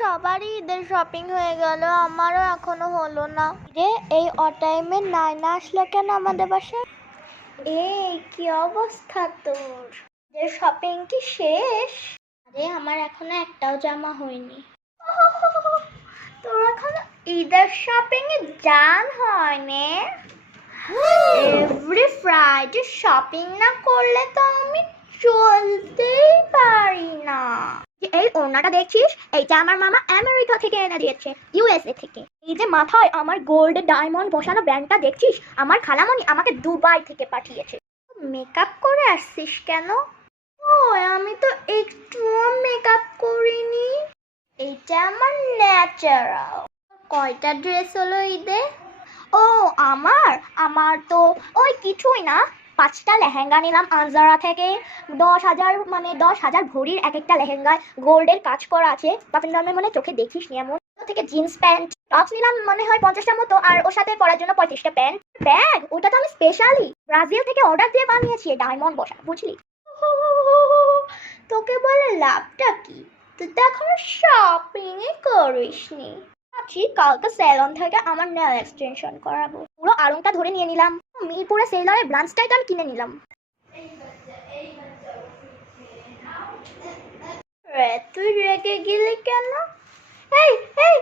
সবারই ঈদের শপিং হয়ে গেল, আমারও এখনো হলো না। রে এই অটাইমে নাইনা আসলো কেন আমাদের বাসায়? এই কি অবস্থা তোর? ঈদের শপিং কি শেষ? আরে আমার এখনো একটাও জামা হয়নি। তোর এখনো ঈদের শপিং এ জান হয়নি? এভরি ফ্রাইডে শপিং না করলে তো আমি চলতেই পারি না। এই ওড়নাটা দেখছিস, এইটা আমার মামা আমেরিকা থেকে এনে দিয়েছে, ইউএসএ থেকে। এই যে মাথায় আমার গোল্ড ডায়মন্ড বসানো ব্যান্ডটা দেখছিস, আমার খালামণি আমাকে দুবাই থেকে পাঠিয়েছে। মেকআপ করে আসছিস কেন? ও আমি তো একটুও মেকআপ করিনি, এইটা আমার ন্যাচারাল। কয়টা ড্রেস হলো ঈদে? ও আমার আমার তো ওই কিছুই না, 5টা লেহেঙ্গা নিলাম আনজারা থেকে। 10,000 মানে 10,000 ভরির এক একটা লেহেঙ্গায় গোল্ডের কাজ করা আছে, বাপের নামে মানে চোখে দেখিস নি এমন। থেকে জিন্স প্যান্ট টপস নিলাম মনে হয় 50টার মতো, আর ওর সাথে পরার জন্য 35টা প্যান্ট। ব্যাগ ওটা তো আমি স্পেশালি ব্রাজিল থেকে অর্ডার দিয়ে বানিয়েছি, ডায়মন্ড বসা, বুঝলি? তোকে বলে লাভটা কি? তুই তো এখনো শপিংই করিসনি। ভাবছি কালকে সেলন থেকে আমার নেল এক্সটেনশন করাবো। পুরো আড়ংটা ধরে নিয়ে নিলাম, মিরপুরে সেলরে ব্লাঞ্চ টাইটান কিনে নিলাম। তুই রেগে গেলি কেন? এই এই